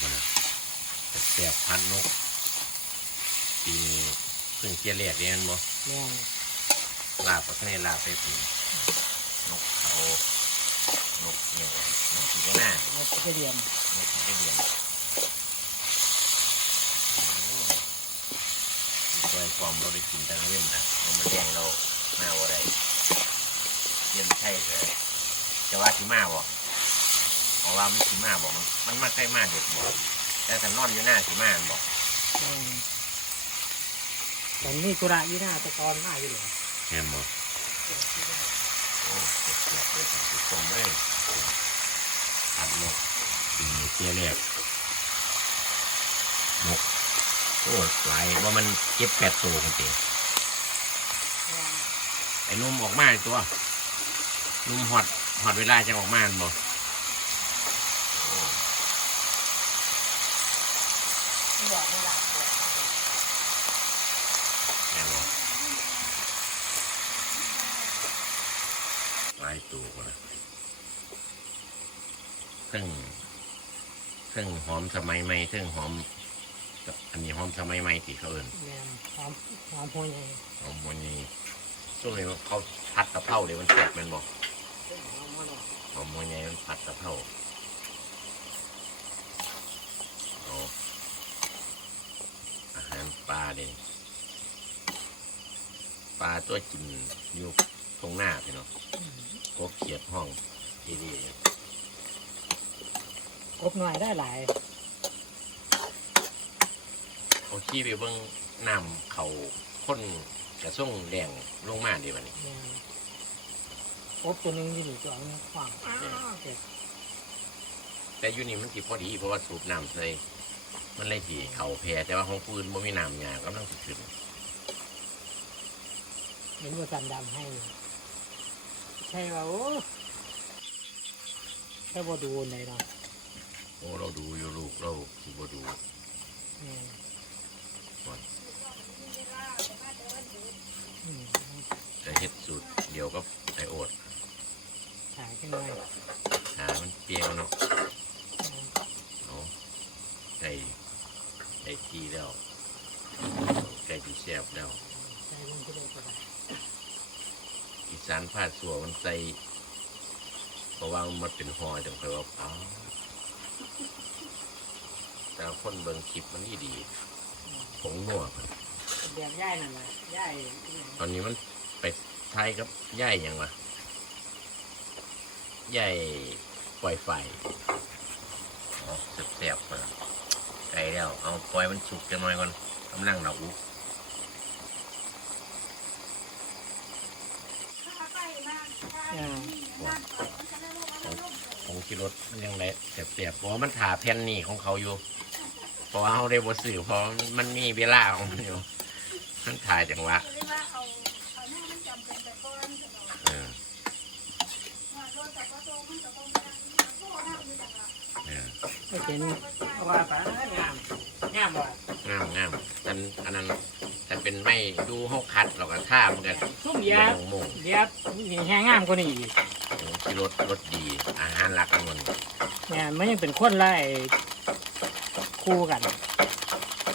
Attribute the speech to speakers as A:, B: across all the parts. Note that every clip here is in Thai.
A: คนน่ะแสบพันนกปีนี้เพิ่งเกียร์แรกเรียนบ่
B: แม่น
A: ลาบประเทศลาบไปปีนกเขานกเนี่ยนกที่หน้า
B: แล้วก็เรียน
A: นกที่เดียนเคยฟอมเราได้กินแต่ละเว้นนะมันมาแย่งเราหน้าอะไรเยี่ยมใช่เลยจะว่าที่มาบ่ เพราะว่ามันที่มาบอกมันมันมาใกล้มาเด็กบอกแต่ถ้านอนอยู่หน้าที่มามันบอก
B: แม่นตอนนี้ธุระอยู่หน้าแตะกอนมากอยู่เหรอ
A: แม่นบอกโอ้เจ็บเจ็บเลยครับทุกคนเลยอัดนกปีนี้เตี้ยแรกนกโอ้หลายว่ามันเก็บแปดตัวกันเองไอ้นุ่มออกมาอีกตัวนุ่มหอดหอดเวลาจะออกมาอันบอก โอ้
B: บอกไม่ได้
A: แม่นบอกหลายตัวกันนะซึ่งซึ่งหอมสมัยใหม่ซึ่งหอมกับอันนี้หอมสมัยใหม่ที่เขาเอิน
B: แม่นหอมหอมหัวใหญ่
A: หอมวันนี้ช่วงนี้เขาผัดกะเพราเดี๋ยวมันแซ่บแมันบอก
B: หอมหัวใหญ่
A: หอมวันนี้มันผัดกะเพราเอาอาหารปลา เด่นปลาตัวกินอยู่ตรงหน้าพี่เนาะ
B: อืม
A: กบเขียดห้องดีๆเนี่ย
B: กบหน่อยได้หลาย
A: เขาขี้ไปเบิ่งน้ำเขาข้นกระส่งแดงลงมาดีวันนี้
B: แม่นกบตัวหนึงที่หนีตัวนึงขวางอ้าวเจ็บ
A: แต่อยู่นี่มันสิพอดีเพราะว่าสูบน้ำใส่ มันเลยสีเขาแพร่แต่ว่าของปืนบ่มีน้ำยากำลังสิขึ้น
B: เห็นว่าสันดำให้เลยใช่ว่าโอ้แค่บ่ดูเลยเนาะ
A: โอ้เราดูอยู่ลูกเราสิบ่ดู
B: แม่น
A: ก่อน
B: อืม
A: แต่เฮ็ดสูตรเดียวก็ไอโอด
B: ถ่ายขึ้นหน่อย
A: หามันเปรี้ยวเนาะเอาใส่ใส่ทีแล้ว ใส่ที่แซ่บแล้ว
B: ใส่ลงไปเลยก็ได้
A: อีสานผ้าสัวมันใส่เพราะว่ามันเป็นหอจังเคยว่าอ้าวแต่คนเบิ่งคลิปมันดีดีผงนัว
B: เรียกย่ายนั่นแหละย่าย
A: ตอนนี้มันไปไทยกับย่ายหยังวะย่ายปล่อยไฟอ๋อแซ่บๆก่อนไกลแล้ว เอาปล่อยมันสุกจังหน่อยก่อนกำลังหนาอุ
B: อ่
A: ของขี่รถมันยังไงแซ่บๆเพราะว่ามันถาแผ่นนี่ของเขาอยู่ เพราะว่าเขาได้บสื่อเพราะมันมีเวลาของมันอยู่มันถ่ายจังหวะเออเออ
B: ก็เป็นว่าไปงามงามว่ะ
A: งามงามอันอันนั้น แต่เป็นไม่ดูห้องคัดเราก็ท่ามันก็
B: ซุ่มเดียบ
A: โมง
B: เดียบนี่แห้งงามกว่านี้อีก
A: ๆที่รถรถดี อาหารรักมัน
B: เนี่ยมันยังเป็นคนไล่คู่กัน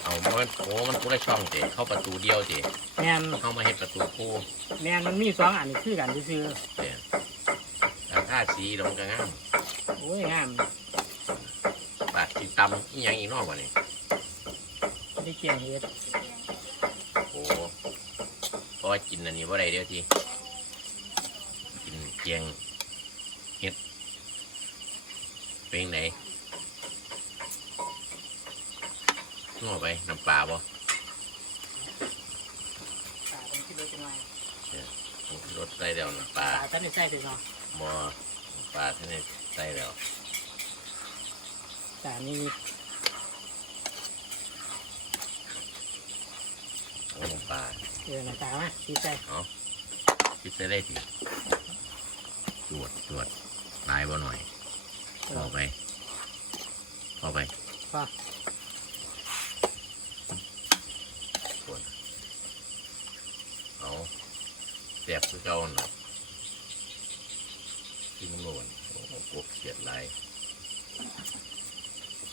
A: เอามันโอ้มันกูได้ช่องเจเข้าประตูเดียวเจ
B: แม่น
A: เข้ามาเฮ็ดประตูคู่
B: แม่นมันมีสองอันคือกันซื่อ
A: เนี่ยแล้วท่าสีลงก็งาม
B: ๆโอ้ยงาม
A: บาดสีตำอีหยังอีกเนอกวะนี่
B: ได้เกี่ยงเฮ็ด
A: โอ้ เพราะว่ากินอันนี้ว่าไรเดียวทีกินเกียงเฮ็ดเป็นไหนนัวไปน้ำปลาบ่
B: ตาเป็นที่รถจังไง
A: รสใส่แล้วน้ำปลา
B: ตาท่านได้ใส่ไปเนาะ
A: บ่น้ำปลาที่นี่ใส่แล้ว
B: ตานี่
A: โอ้น้ำปลา
B: เออหน้าตามาดีใจ
A: คิดใส่ได้ทีตรวจตรวจลายบ่หน่อยพอไปพอไป
B: พอ
A: ตรวจเอาแสบคือเก่าหน่อยที่มันโหนโอ้โหกบเขียดลาย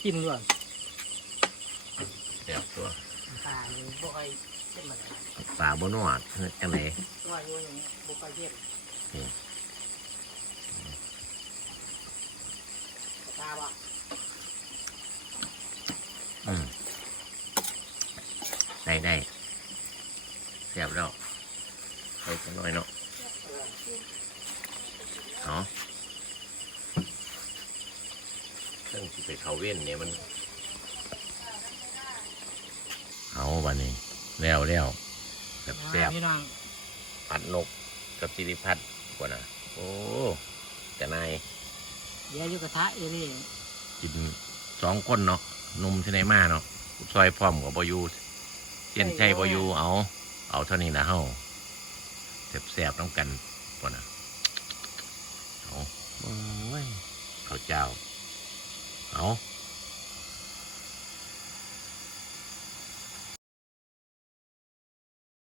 B: กินด้วย
A: เแซ่บตัว
B: ปลานี่บ่ค่อยเป็นมาแล้ว
A: ปลาบนวดจังไหน
B: ตัวอยู่อย่างเงี้ยบ่ค่อยเย็น
A: อืม
B: ปลาบ่
A: อืมได้ได้แซ่บแล้วไปกันหน่อยเนาะเนาะเครื่องที่ไปเขาเว้นเนี่ยมัน เอาวันนี้ แล้วแล้วแซ่บแซ่บ
B: พี่น้อง
A: ผัดนกกับสิริพัฒน์กว่านะโอ้แต่นาย
B: เดี๋ยวอยู่กระทะเอนี่
A: กินสองคนเนาะหนุ่มที่ไหนมาเนาะซอยพร้อมกับบอยูเจียนใช่บอยูเอา เอาเท่านี้นะเฮาแซ่บๆน้ำกันกว่านะเอาโอ้ยข้าวเจ้า เอา